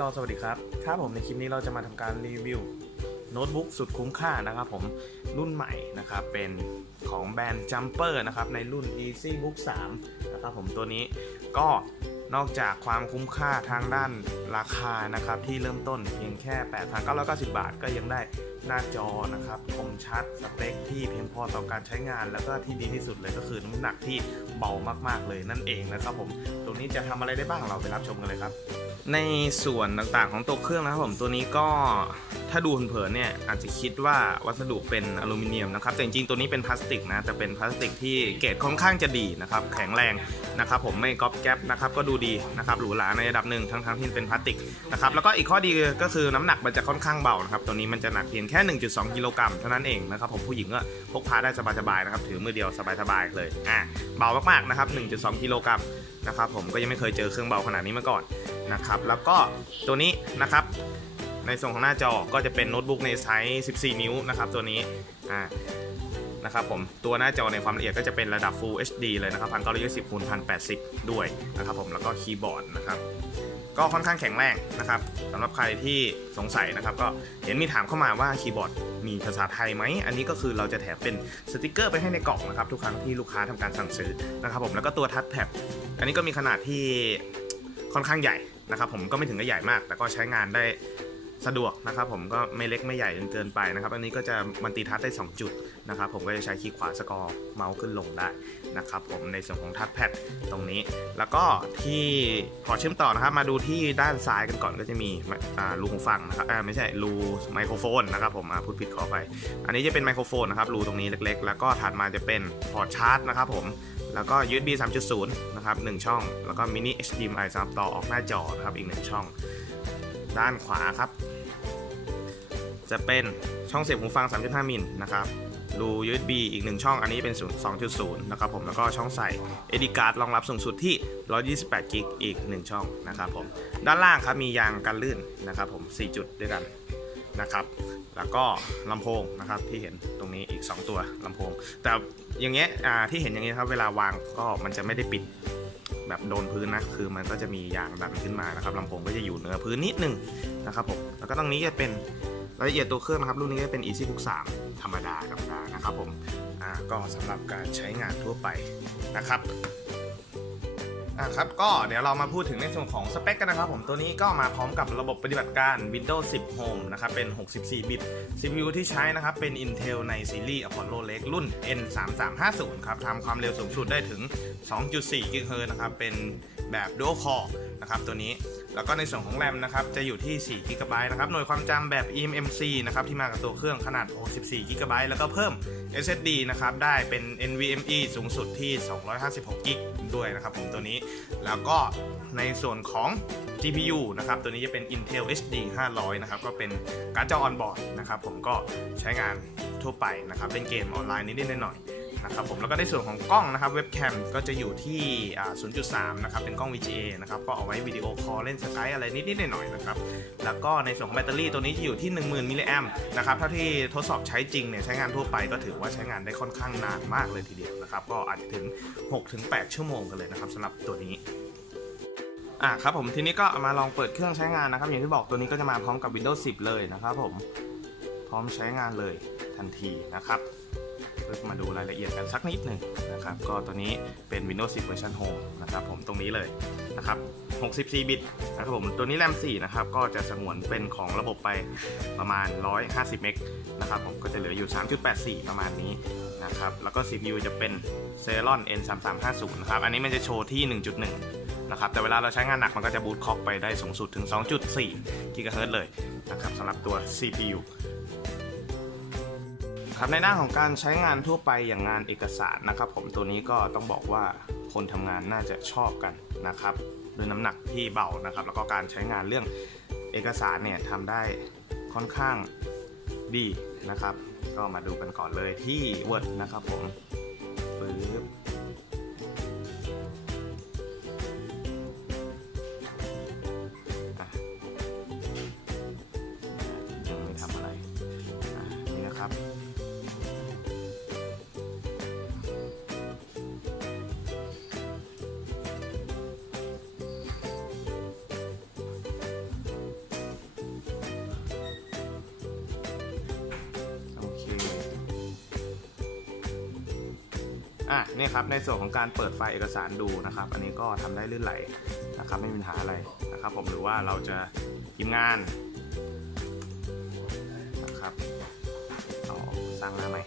ดอสวัสดีครับ ครับผมในคลิปนี้เราจะมาทำการรีวิวโน้ตบุ๊กสุดคุ้มค่านะครับผมรุ่นใหม่นะครับเป็นของแบรนด์ Jumper นะครับในรุ่น EasyBook 3นะครับผมตัวนี้ก็นอกจากความคุ้มค่าทางด้านราคานะครับที่เริ่มต้นเพียงแค่ 8,990 บาท ก็ยังได้หน้าจอนะครับคมชัดสเปคที่เพียงพอต่อการใช้งาน แล้วก็ที่ดีที่สุดเลยก็คือน้ำหนักที่ เบามากๆเลยนั่นเองนะครับผมตัวนี้จะทำอะไรได้บ้างเราไปรับชมกันเลยครับ ในส่วนต่างๆของตัวเครื่องนะครับผมตัวนี้ก็ถ้าดูเผินๆเนี่ยอาจจะคิดว่าวัสดุเป็นอลูมิเนียมนะครับแต่จริงๆตัวนี้เป็นพลาสติกนะแต่เป็นพลาสติกที่เกรดค่อนข้างจะดีนะครับแข็งแรงนะครับผมไม่ก๊อปแก๊ปนะครับก็ดูดีนะครับหรูหราในระดับหนึ่งทั้งๆที่เป็นพลาสติกนะครับแล้วก็อีกข้อดีก็คือน้ำหนักมันจะค่อนข้างเบานะครับตัวนี้มันจะหนักเพียงแค่ 1.2 กิโลกรัมเท่านั้นเองนะครับผมผู้หญิงก็พกพาได้สบายๆนะครับถือมือเดียวสบายๆเลยอ่าเบามากๆนะครับ 1.2 กิโลกรัมนะครับผมก็ยังไม่เคยเจอเครื่องเบาขนาดนี้มาก่อนนะครับแล้วก็ตัวนี้นะครับในส่วนของหน้าจอก็จะเป็นโน้ตบุ๊กในไซส์ 14 นิ้วนะครับตัวนี้อ่านะครับผมตัวหน้าจอในความละเอียดก็จะเป็นระดับ Full HD เลยนะครับ1920คูณ1080 ด้วยนะครับผมแล้วก็คีย์บอร์ดนะครับ ก็ค่อนข้างแข็งแรงนะครับสำหรับใครที่สงสัยนะครับ ก็เห็นมีถามเข้ามาว่าคีย์บอร์ดมีภาษาไทยไหม อันนี้ก็คือเราจะแถมเป็นสติกเกอร์ไปให้ในกล่องนะครับ ทุกครั้งที่ลูกค้าทำการสั่งซื้อนะครับผมแล้วก็ตัวทัชแท็บอันนี้ก็มีขนาดที่ค่อนข้างใหญ่นะครับผมก็ไม่ถึงกับใหญ่มาก แต่ก็ใช้งานได้ สะดวกนะครับผมก็ไม่เล็กไม่ใหญ่จนเกินไปนะครับอันนี้ก็จะมัลติทัชได้ 2 จุดนะครับผมก็จะใช้คีย์ขวาสกอร์เมาส์ขึ้นลงได้นะครับผมในส่วนของทัชแพดตรงนี้ แล้วก็ที่พอเชื่อมต่อนะครับมาดูที่ด้านซ้ายกันก่อนก็จะมีอ่ารูหูฟังนะครับไม่ใช่รูไมโครโฟนนะครับผมพูดผิดขอไปอันนี้จะเป็นไมโครโฟนนะครับรูตรงนี้เล็กๆ แล้วก็ถัดมาจะเป็นพอร์ตชาร์จนะครับผมแล้วก็ USB 3.0 นะครับ 1 ช่อง แล้วก็ mini HDMI สำหรับต่อออกหน้าจอนะครับ อีก 1 ช่อง ด้านขวาครับ จะเป็นช่องเสียบหูฟัง 3.5 มิลนะครับรู USB อีก 1 ช่องอันนี้เป็น 2.0 นะครับผมแล้วก็ช่องใส่ SD card รองรับสูงสุดที่ 128 กิกอีก 1 ช่องนะครับผมด้านล่างครับมียางกันลื่นนะครับผม 4 จุดด้วยกันนะครับ แล้วก็ลำโพงนะครับที่เห็นตรงนี้อีก 2 ตัวลำโพง แต่อย่างเงี้ยที่เห็นอย่างนี้ยครับเวลาวางก็มันจะไม่ได้ปิด แบบโดนพื้นนะ คือมันก็จะมียางดันขึ้นมานะครับลำโพงก็จะอยู่เหนือพื้นนิดนึงนะครับผม แล้วก็ตรงนี้จะเป็นรายละเอียดตัวเครื่องนะครับ รุ่นนี้จะเป็น EasyBook 3 ธรรมดาธรรมดานะครับผม อ่า ก็สำหรับการใช้งานทั่วไปนะครับ อะครับก็เดี๋ยวเรามาพูดถึงในส่วนของสเปคกันนะครับผมตัวนี้ก็มาพร้อมกับระบบปฏิบัติการ Windows 10 Home นะครับเป็น 64 บิต CPU ที่ใช้นะครับเป็น Intel ในซีรีส์ Apollo Lake รุ่น N3350 ครับทำความเร็วสูงสุดได้ถึง 2.4 GHz นะครับเป็น แบบ Dual Core นะครับตัวนี้แล้วก็ในส่วนของแรมนะครับจะอยู่ที่4 g b นะครับหน่วยความจำแบบ eMMC นะครับที่มากับตัวเครื่องขนาด 64 g b แล้วก็เพิ่ม SSD นะครับได้เป็น NVMe สูงสุดที่ 256 g b ด้วยนะครับผมตัวนี้ แล้วก็ในส่วนของ GPU นะครับตัวนี้จะเป็น Intel HD 500 นะครับก็เป็นการ์ดจอออนบอร์ดนะครับผมก็ใช้งานทั่วไปนะครับเล่นเกมออนไลน์นิดๆหน่อยๆ นะครับผมแล้วก็ในส่วนของกล้องนะครับเว็บแคมก็จะอยู่ที่ 0.3 นะครับ เป็นกล้อง VGA นะครับก็เอาไว้วิดีโอคอลเล่นสกายอะไรนิดๆหน่อยๆนะครับแล้วก็ในส่วนของแบตเตอรี่ตัวนี้จะอยู่ที่ 10,000มิลลิแอมนะครับเท่าที่ทดสอบใช้จริงเนี่ยใช้งานทั่วไปก็ถือว่าใช้งานได้ค่อนข้างนานมากเลยทีเดียวนะครับก็อาจจะถึง 6-8 ชั่วโมงกันเลยนะครับสำหรับตัวนี้อะครับผมทีนี้ก็มาลองเปิดเครื่องใช้งานนะครับ อย่างที่บอกตัวนี้ก็จะมาพร้อมกับ Windows 10 เลยนะครับผมพร้อมใช้งานเลยทันทีนะครับ มาดูรายละเอียดกันสักนิดหนึ่งนะครับ ก็ตัวนี้เป็น Windows 10 Version Home นะครับผมตรงนี้เลยนะครับ 64 บิตนะครับผมตัวนี้แรม 4 นะครับ ก็จะสงวนเป็นของระบบไปประมาณ 150 เมกนะครับผมก็จะเหลืออยู่ 3.84 ประมาณนี้นะครับ แล้วก็ CPU จะเป็น Celeron N3350 นะครับ อันนี้มันจะโชว์ที่ 1.1 นะครับ แต่เวลาเราใช้งานหนักมันก็จะบูตคล็อกไปได้สูงสุดถึง 2.4 กิกะเฮิรตซ์เลยนะครับสำหรับตัว CPU ครับในหน้าของการใช้งานทั่วไปอย่างงานเอกสารนะครับ ผมตัวนี้ก็ต้องบอกว่าคนทำงานน่าจะชอบกันนะครับด้วยน้ำหนักที่เบานะครับ แล้วก็การใช้งานเรื่องเอกสารเนี่ยทำได้ค่อนข้างดีนะครับ ก็มาดูกันก่อนเลยที่ Word นะครับผมปึ๊บ อะนี่ครับในส่วนของการเปิดไฟล์เอกสารดูนะครับ อันนี้ก็ทำได้ลื่นไหลนะครับไม่มีปัญหาอะไรนะครับผมหรือว่าเราจะพิมพ์งานนะครับเอาสร้างหน้าใหม่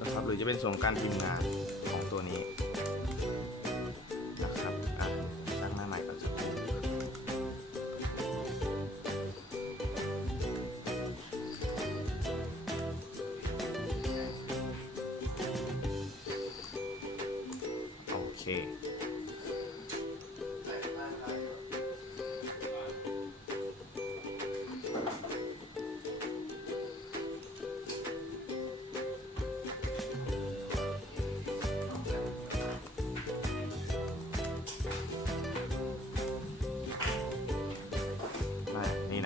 นะครับหรือจะเป็นส่วนการพิมพ์งานของตัวนี้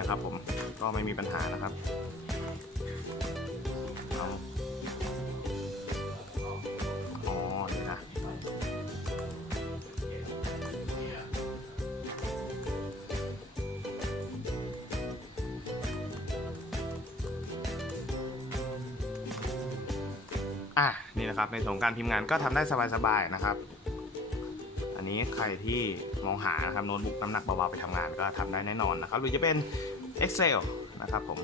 นะครับผมก็ไม่มีปัญหานะครับเอาอ๋อนี่นะอะนี่นะครับในส่วนของการพิมพ์งานก็ทำได้สบายๆนะครับ อันนี้ใครที่มองหานะครับโน้ตบุ๊กน้ำหนักเบาๆไปทำงานก็ทำได้แน่นอนนะครับหรือจะเป็น Excel นะครับผม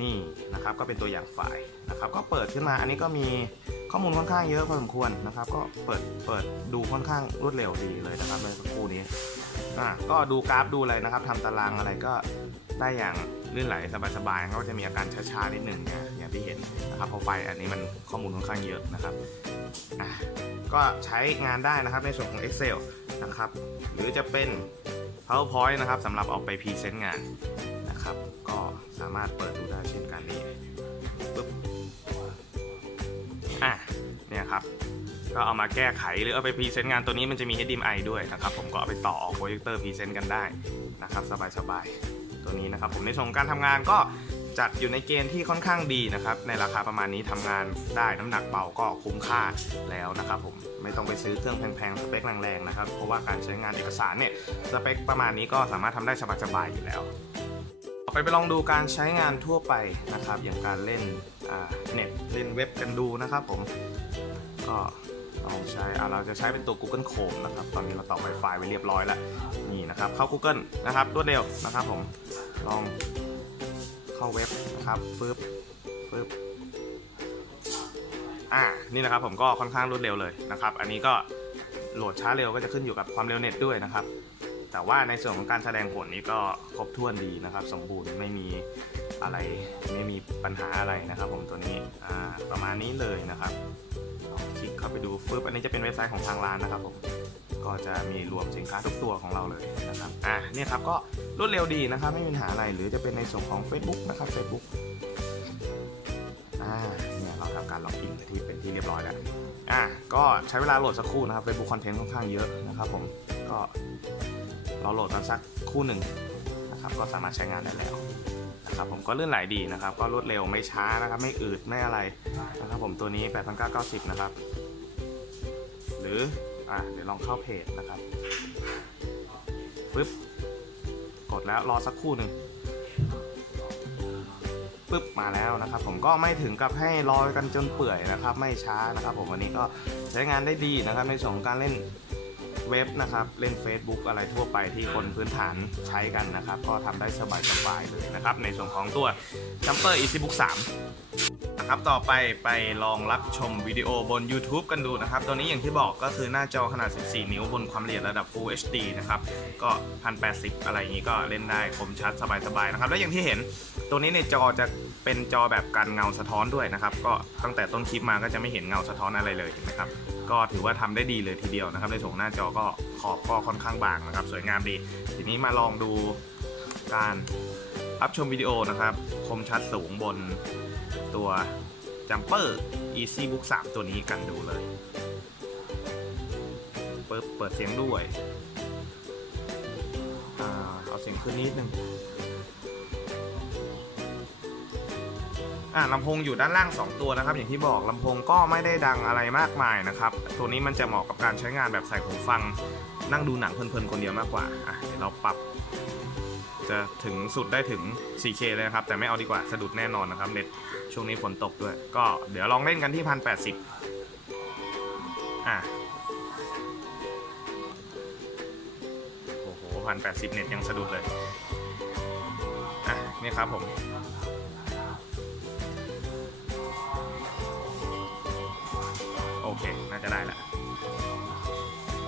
นี่นะครับก็เป็นตัวอย่างไฟล์นะครับ ก็เปิดขึ้นมาอันนี้ก็มีข้อมูลค่อนข้างเยอะพอสมควรนะครับ ก็เปิดเปิดดูค่อนข้างรวดเร็วดีเลยนะครับเมื่อสักครู่นี้ อะก็ดูกราฟดูอะไรนะครับทำตารางอะไรก็ได้อย่างลื่นไหลสบายๆก็จะมีอาการช้าๆนิดหนึ่งอย่างที่เห็นนะครับพราะไฟอันนี้มันข้อมูลค่อนข้างเยอะนะครับอะก็ใช้งานได้นะครับในส่วนของ Excel นะครับ หรือจะเป็น PowerPoint นะครับสำหรับเอาไปพรีเซนต์งานนะครับ ก็สามารถเปิดดูได้เช่นกันนี่ปึ๊บอะเนี่ยครับ ก็เอามาแก้ไขหรือเอาไปพรีเซนต์งานตัวนี้มันจะมี HDMI ด้วยนะครับผมก็เอาไปต่อออกโปรเจคเตอร์พรีเซนต์กันได้นะครับสบายๆตัวนี้นะครับผมในส่วนของการทำงานก็จัดอยู่ในเกณฑ์ที่ค่อนข้างดีนะครับในราคาประมาณนี้ทำงานได้น้ำหนักเบาก็คุ้มค่าแล้วนะครับผมไม่ต้องไปซื้อเครื่องแพงๆสเปคแรงๆนะครับเพราะว่าการใช้งานเอกสารเนี่ยสเปคประมาณนี้ก็สามารถทำได้สบายๆอยู่แล้วไปไปลองดูการใช้งานทั่วไปนะครับ อย่างการเล่นเน็ตเล่นเว็บกันดูนะครับผมก็ ลองใช้อ่าเราจะใช้เป็นตัว Google Chrome นะครับ ตอนนี้เราต่อ Wi-Fi ไว้เรียบร้อยแล้ว นี่นะครับ เข้า Google นะครับรวดเร็วนะครับผม ลองเข้าเว็บนะครับฟึบฟึบอ่า นี่นะครับผมก็ค่อนข้างรวดเร็วเลยนะครับ อันนี้ก็โหลดช้าเร็วก็จะขึ้นอยู่กับความเร็วเน็ตด้วยนะครับ แต่ว่าในส่วนของการแสดงผลนี้ก็ครบถ้วนดีนะครับ สมบูรณ์ไม่มีอะไรไม่มีปัญหาอะไรนะครับ ผมตัวนี้ประมาณนี้เลยนะครับคลิกเข้าไปดูฟึบอันนี้จะเป็นเว็บไซต์ของทางร้านนะครับผมก็จะมีรวมสินค้าทุกตัวของเราเลยนะครับอ่าเนี่ยครับก็รวดเร็วดีนะครับ ไม่มีปัญหาอะไรหรือจะเป็นในส่วนของ Facebook นะครับ Facebook อ่าเนี่ยเราทำการล็อกอินที่เป็นที่เรียบร้อยแล้วอะก็ใช้เวลาโหลดสักครู่นะครับ Facebook Content ค่อนข้างเยอะนะครับผมก็ เราโหลดกันสักคู่หนึ่งนะครับก็สามารถใช้งานได้แล้วนะครับผมก็ลื่นไหลดีนะครับ ก็รวดเร็วไม่ช้านะครับ ไม่อืดไม่อะไรนะครับผมตัวนี้ 8,990 นะครับ หรืออะเดี๋ยวลองเข้าเพจนะครับปึ๊บกดแล้วรอสักครู่หนึ่งปึ๊บมาแล้วนะครับ ผมก็ไม่ถึงกับให้รอกันจนเปื่อยนะครับ ไม่ช้านะครับ ผมวันนี้ก็ใช้งานได้ดีนะครับในส่วนของการเล่น เว็บนะครับเล่น Facebook อะไรทั่วไปที่คนพื้นฐานใช้กันนะครับ ก็ทำได้สบายๆเลยนะครับ ในส่วนของตัว Jumper EasyBook 3นะครับต่อไปไปลองรับชมวิดีโอบน YouTube กันดูนะครับ ตัวนี้อย่างที่บอกก็คือหน้าจอขนาด 14 นิ้วบนความละเอียดระดับ Full HD นะครับ ก็ 1080 อะไรอย่างนี้ก็เล่นได้คมชัดสบายๆนะครับ และอย่างที่เห็นตัวนี้ในจอจะเป็นจอแบบกันเงาสะท้อนด้วยนะครับ ก็ตั้งแต่ต้นคลิปมาก็จะไม่เห็นเงาสะท้อนอะไรเลยนะครับ ก็ถือว่าทำได้ดีเลยทีเดียวนะครับในส่งหน้าจอก็ขอบก็ค่อนข้างบางนะครับ สวยงามดี ทีนี้มาลองดูการรับชมวิดีโอนะครับ คมชัดสูงบนตัว Jumper Easy Book 3 ตัวนี้กันดูเลยเปิดเปิดเสียงด้วยอ่าเอาเสียงขึ้นนิดนึง อ่าลำโพงอยู่ด้านล่าง 2 ตัวนะครับ อย่างที่บอกลำโพงก็ไม่ได้ดังอะไรมากมายนะครับ ตัวนี้มันจะเหมาะกับการใช้งานแบบใส่หูฟัง นั่งดูหนังเพลินๆคนเดียวมากกว่าอะเดี๋ยวเราปรับ จะถึงสุดได้ถึง 4K เลยนะครับ แต่ไม่เอาดีกว่าสะดุดแน่นอนนะครับเน็ตช่วงนี้ฝนตกด้วย ก็เดี๋ยวลองเล่นกันที่ 1080 อะโอ้โห1080 เน็ตยังสะดุดเลย อะนี่ครับผม น่าจะได้ล้ว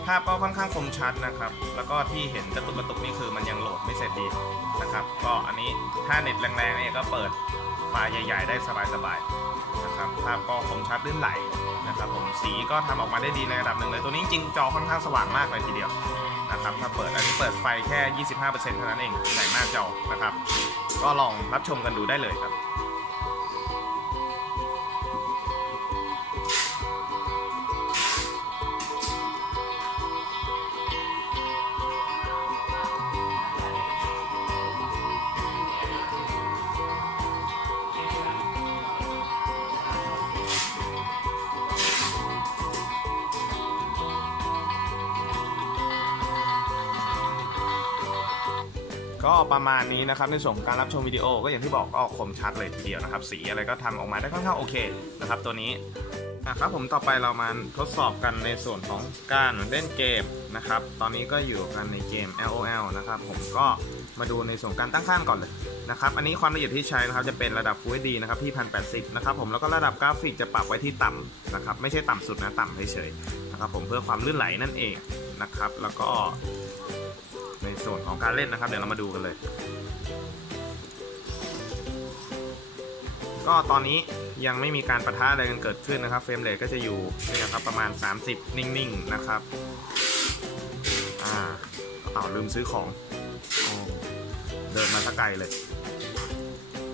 ภาพก็ค่อนข้างคมชัดนะครับ แล้วก็ที่เห็นกระตุกกระตุกนี่คือมันยังโหลดไม่เสร็จดีนะครับ ก็อันนี้ถ้าเน็ตแรงๆเนี่ยก็เปิดไฟล์ใหญ่ ๆ ได้สบายๆนะครับภาพก็คมชัดลื่นไหลนะครับผมสีก็ทำออกมาได้ดีในระดับหนึ่งเลย ตัวนี้จริงจอค่อนข้างสว่างมากเลยทีเดียวนะครับถ้าเปิดอันนี้เปิดไฟแค่ 25%เท่านั้นเองแสงหน้าจอนะครับ ก็ลองรับชมกันดูได้เลยครับ ก็ประมาณนี้นะครับในส่วนของการรับชมวิดีโอก็อย่างที่บอกก็คมชัดเลยทีเดียวนะครับ สีอะไรก็ทำออกมาได้ค่อนข้างโอเคนะครับตัวนี้อะครับผมต่อไปเรามาทดสอบกันในส่วนของการเล่นเกมนะครับ ตอนนี้ก็อยู่กันในเกม LOL นะครับผมก็มาดูในส่วนการตั้งค่าก่อนเลยนะครับ อันนี้ความละเอียดที่ใช้นะครับจะเป็นระดับ Full HD นะครับที่ 1080 นะครับผมแล้วก็ระดับกราฟิกจะปรับไว้ที่ต่ำนะครับ ไม่ใช่ต่ำสุดนะ ต่ำเฉยๆนะครับผมเพื่อความลื่นไหลนั่นเองนะครับ แล้วก็ ในส่วนของการเล่นนะครับ เดี๋ยวเรามาดูกันเลย ก็ตอนนี้ยังไม่มีการประทะอะไรกันเกิดขึ้นนะครับ เฟรมเรทก็จะอยู่นี่นะครับประมาณ 30 นิ่งๆนะครับอ่าอ้าลืมซื้อของอเดินมาสักไกลเลย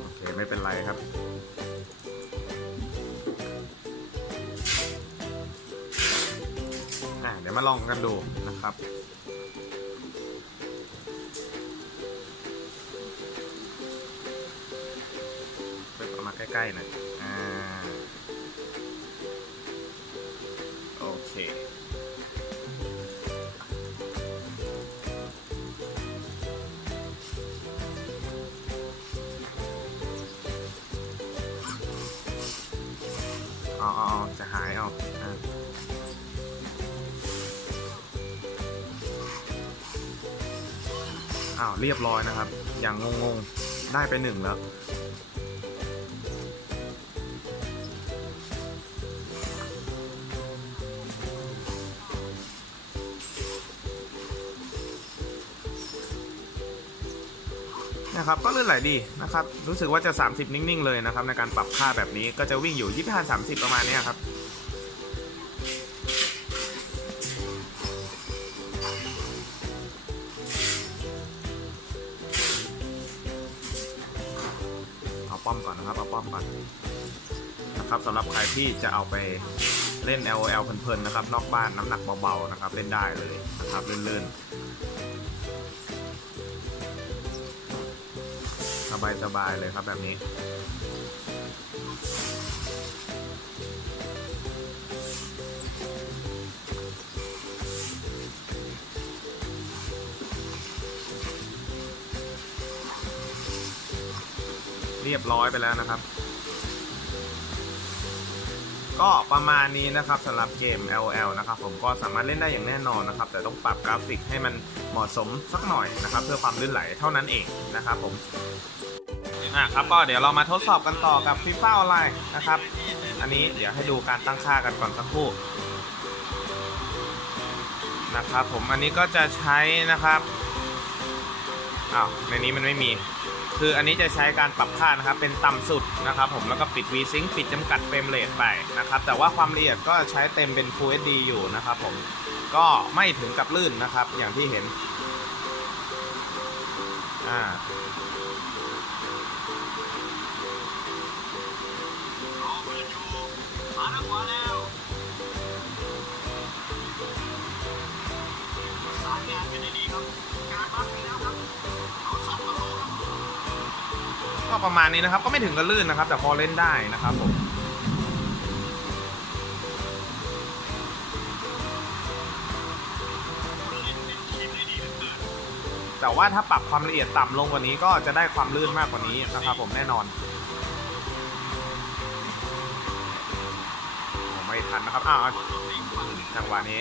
โอเค ไม่เป็นไรครับอ่าเดี๋ยวมาลองกันดูนะครับ ใกล้ๆน่อยอ่าโอเคอ๋ออ๋ออ๋อจะหายเอาอ่าอ้าวเรียบร้อยนะครับ อย่างงงๆ ได้ไปหนึ่งแล้ว นะครับก็ลื่นไหลดีนะครับรู้สึกว่าจะ 30 นิ่งๆเลยนะครับในการปรับค่าแบบนี้ก็จะวิ่งอยู่ 25 30 ประมาณนี้ครับเอาป้อมก่อนนะครับเอาป้อมก่อนนะครับสำหรับใครที่จะเอาไปเล่น LOL เพลินๆนะครับนอกบ้านน้ำหนักเบาๆนะครับเล่นได้เลยนะครับลื่นๆ สบายๆเลยครับแบบนี้เรียบร้อยไปแล้วนะครับ ก็ประมาณนี้นะครับสำหรับเกม LOL นะครับผมก็สามารถเล่นได้อย่างแน่นอนนะครับ แต่ต้องปรับกราฟิกให้มันเหมาะสมสักหน่อยนะครับ เพื่อความลื่นไหลเท่านั้นเองนะครับผม อะครับก็เดี๋ยวเรามาทดสอบกันต่อกับ FIFA ออนไลน์นะครับ อันนี้เดี๋ยวให้ดูการตั้งค่ากันก่อนสักครู่นะครับผมอันนี้ก็จะใช้นะครับอ้าวในนี้มันไม่มี คืออันนี้จะใช้การปรับค่านะครับเป็นต่ำสุดนะครับ ผมแล้วก็ปิด VSync ปิดจำกัดเฟรมเรทไปนะครับ แต่ว่าความละเอียดก็ใช้เต็มเป็น Full HD อยู่นะครับผมก็ไม่ถึงกับลื่นนะครับอย่างที่เห็นอ่า ประมาณนี้นะครับ ก็ไม่ถึงกับลื่นนะครับ แต่พอเล่นได้นะครับผมแต่ว่าถ้าปรับความละเอียดต่ำลงกว่านี้ก็จะได้ความลื่นมากกว่านี้นะครับผมแน่นอนไม่ทันนะครับอ้าวจังหวะนี้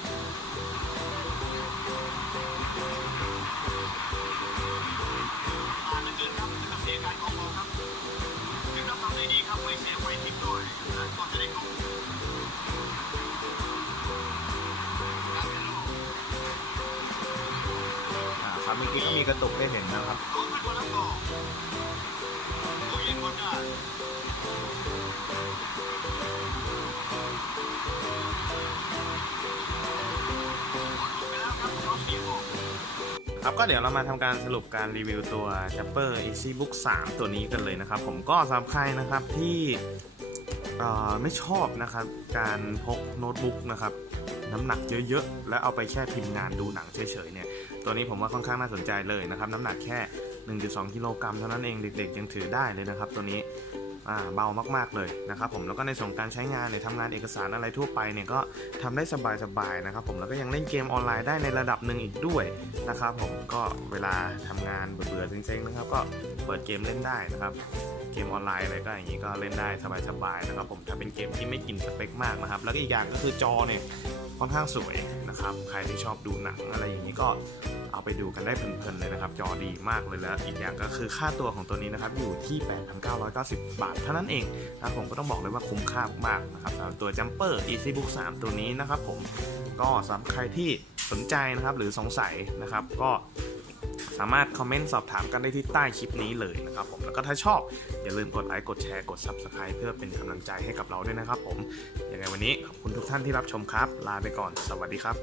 มื่อกี้ก็มีกระตุกได้เห็นนะครับ ครับก็เดี๋ยวเรามาทำการสรุปการรีวิวตัว Jumper EasyBook 3 ตัวนี้กันเลยนะครับ ผมก็สำหรับใครนะครับที่ไม่ชอบนะครับการพกโน้ตบุ๊กนะครับน้ำหนักเยอะๆ และเอาไปแค่พิมพ์งานดูหนังเฉยๆเนี่ยตัวนี้ผมว่าค่อนข้างน่าสนใจเลยนะครับน้ำหนักแค่ 1.2 กิโลกรัมเท่านั้นเองเด็กๆ ยังถือได้เลยนะครับตัวนี้ เบามากๆเลยนะครับผมแล้วก็ในส่วนการใช้งานเนี่ยทำงานเอกสารอะไรทั่วไปเนี่ยก็ทำได้สบายๆนะครับผมแล้วก็ยังเล่นเกมออนไลน์ได้ในระดับหนึ่งอีกด้วยนะครับผมก็เวลาทำงานเบื่อๆเซ็งๆนะครับก็เปิดเกมเล่นได้นะครับเกมออนไลน์อะไรก็อย่างนี้ก็เล่นได้สบายๆนะครับผมถ้าเป็นเกมที่ไม่กินสเปคมากนะครับ แล้วก็อีกอย่างก็คือจอเนี่ยค่อนข้างสวย นะครับ ใครที่ชอบดูหนังอะไรอย่างนี้ก็เอาไปดูกันได้เพลินๆเลยนะครับ จอดีมากเลยแล้วอีกอย่างก็คือค่าตัวของตัวนี้นะครับ อยู่ที่ 8,990 บาทเท่านั้นเองนะผมก็ต้องบอกเลยว่าคุ้มค่ามากๆนะครับสำหรับตัวจัมเปอร์ EasyBook 3 ตัวนี้นะครับผมก็สำหรับใครที่สนใจนะครับหรือสงสัยนะครับก็ สามารถคอมเมนต์สอบถามกันได้ที่ใต้คลิปนี้เลยนะครับผมแล้วก็ถ้าชอบ อย่าลืมกดไลค์กดแชร์กด Subscribe เพื่อเป็นกำลังใจให้กับเราด้วยนะครับผมยังไงวันนี้ขอบคุณทุกท่านที่รับชมครับ ลาไปก่อน สวัสดีครับ